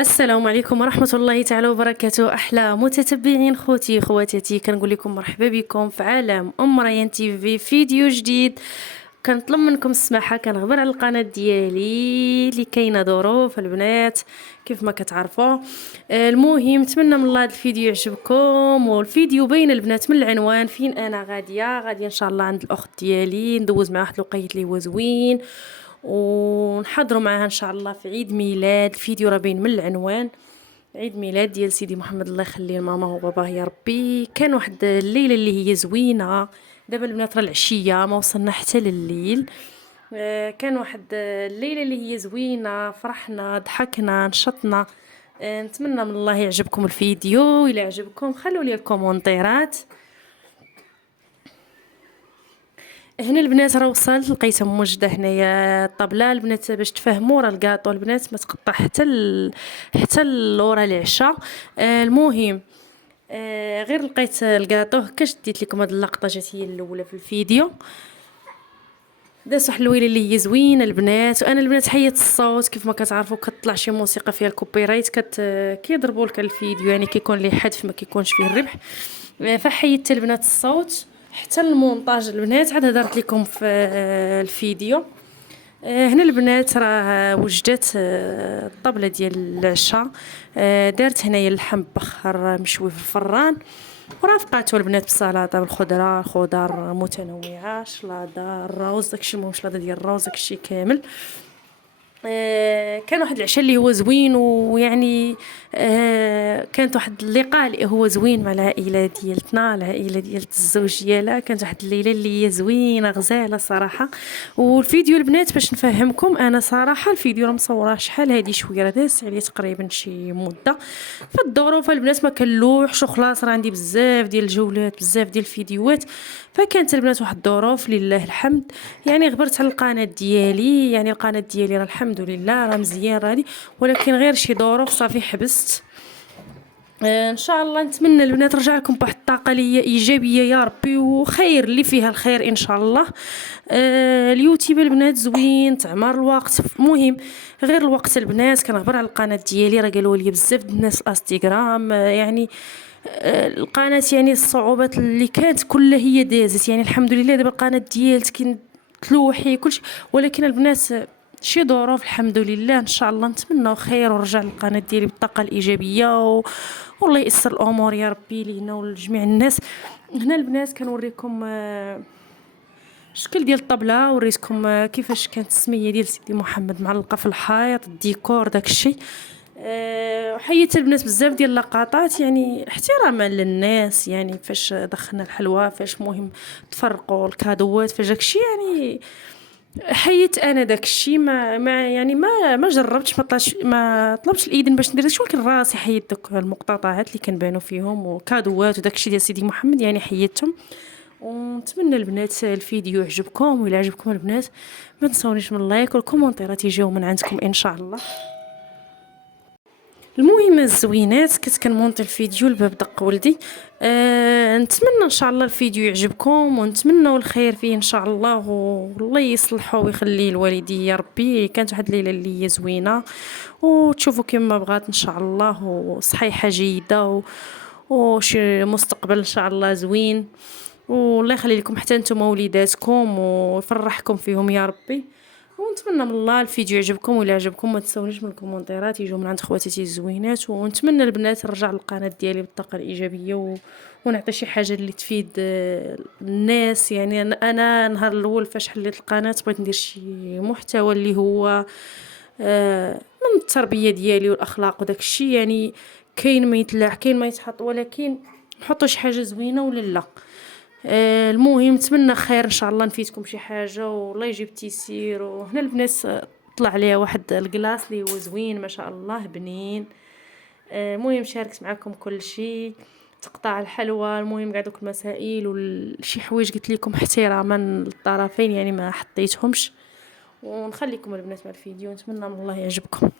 السلام عليكم ورحمة الله تعالى وبركاته. أحلى متتبعين خوتي خواتاتي، كنقول لكم مرحبا بكم في عالم ريان تي في فيديو جديد. كنطلب منكم السماحة، كنغبر على القناة ديالي اللي كاينه ظروف البنات كيف ما كتعرفوا. المهم نتمنى من الله هذا الفيديو يعجبكم، والفيديو باين البنات من العنوان فين انا غاديه ان شاء الله عند الاخت ديالي، ندوز معها واحد الوقيت اللي هو زوين ونحضروا معها ان شاء الله في عيد ميلاد. الفيديو راه باين من العنوان، عيد ميلاد ديال سيدي محمد، الله يخليه لماما وباباه يا ربي. كان واحد الليله اللي هي زوينه. دابا البنات راه العشيه ما وصلنا حتى لليل. كان واحد الليله اللي هي زوينه، فرحنا ضحكنا نشطنا. نتمنى من الله يعجبكم الفيديو. الى عجبكم خلوا لي الكومونتيرات. هنا البنات راه وصلت لقيتها موجده هنايا الطبله البنات باش تفهموا. راه الكاطو البنات ما تقطع حتى لورا العشاء. المهم غير لقيت الكاطو هكا شديت لكم هاد اللقطه، جات هي الاولى في الفيديو. دازت واحد اللويله اللي هي زوينه البنات، وانا البنات حيت الصوت كيف ما كتعرفوا كتطلع شي موسيقى فيها الكوبي رايت كيضربوا لك الفيديو، يعني كيكون ليه حذف ما كيكونش فيه الربح. فحيدت البنات الصوت حتى المونتاج البنات عاد هضرت لكم في الفيديو. هنا البنات راه وجدت الطبله ديال العشاء. دارت هنايا اللحم بخر مشوي في الفران، ورافقاته البنات بالسلطه بالخضره، خضر متنوعه، شلاضه، الروز، داكشي المهم شلاضه ديال الروز داكشي كامل. كان واحد العشاء اللي هو زوين، ويعني كانت واحد اللقاء اللي هو زوين مع العائله ديالتنا، العائله ديال الزوج ديالها. كانت واحد الليله اللي هي زوينه غزاله صراحه. والفيديو البنات باش نفهمكم، انا صراحه الفيديو راه مصوره شحال هادي شويه، راه دازت عليه تقريبا شي مده. فالظروف البنات ما كنلوحش، وخلاص راه عندي بزاف ديال الجولات بزاف ديال الفيديوهات. فكانت البنات واحد الظروف لله الحمد، يعني غبرت على القناه ديالي، يعني القناه ديالي راه الحمد لله راه مزيان راني، ولكن غير شي ظروف صافي حبست. ان شاء الله نتمنى البنات رجع لكم بواحد الطاقه اللي هي ايجابيه يا ربي، وخير اللي فيها الخير ان شاء الله. اليوتيوب البنات زوين تعمر الوقت. مهم غير الوقت البنات كنغبر على القناه ديالي، راه قالوا لي بزاف د الناس الانستغرام يعني القناه، يعني الصعوبات اللي كانت كلها هي دازت، يعني الحمد لله دابا القناه ديالك تلوحي كلشي، ولكن البنات شي ظروف الحمد لله. ان شاء الله نتمنى خير ونرجع للقناه ديالي بالطاقه الايجابيه والله ييسر الامور يا ربي لينا ولجميع الناس. هنا البنات كنوريكم الشكل ديال الطبله، وريتكم كيفاش كانت السميه ديال سيدي محمد معلقه في الحيط، الديكور داكشي. حيت البنات بزاف ديال اللقطات يعني احتراما للناس، يعني فاش دخلنا الحلوى، فاش مهم تفرقوا الكادوات، فاش داكشي يعني حيت انا داكشي ما يعني ما جربتش، ما طلبتش الاذن باش ندير داكشي، ولكن راسي حيت دوك المقتطعات اللي كنبانوا فيهم وكادوات وداكشي ديال سيدي محمد، يعني حيتهم. ونتمنى البنات الفيديو يعجبكم، وإلا عجبكم البنات ما تنسونيش من اللايك والكومونتيرات يجيو من عندكم ان شاء الله. المهم الزوينات كنت كنمونطي الفيديو الباب دق ولدي. نتمنى ان شاء الله الفيديو يعجبكم، ونتمنى الخير فيه ان شاء الله، والله يصلحه ويخليه لوالدي يا ربي. كانت واحد الليله اللي هي زوينه، وتشوفوا كما بغات ان شاء الله، وصحيحه جيده وشي مستقبل ان شاء الله زوين. والله يخلي لكم حتى نتوما وليداتكم ويفرحكم فيهم يا ربي. ونتمنى من الله الفيديو يعجبكم، ولا عجبكم ما تنسونيش من الكومونتيرات يجوا من عند خواتاتي الزوينات. ونتمنى البنات نرجع للقناه ديالي بالطاقه الايجابيه ونعطي شي حاجه اللي تفيد الناس. يعني انا نهار الاول فاش حليت القناه بغيت ندير شي محتوى اللي هو من التربيه ديالي والاخلاق وداك الشيء، يعني كاين ما يتلاح كاين ما يتحط، ولكن نحطوا شي حاجه زوينه ولا لا. المهم نتمنى خير ان شاء الله نفيدكم شي حاجه، والله يجيب التيسير. وهنا البنات طلع عليها واحد الكلاص اللي هو زوين ما شاء الله بنين. المهم شاركت معكم كل شيء، تقطع الحلوى، المهم كاع دوك المسائل وشي حوايج قلت لكم احتراما للطرفين، يعني ما حطيتهمش. ونخليكم البنات مع الفيديو، نتمنى من الله يعجبكم.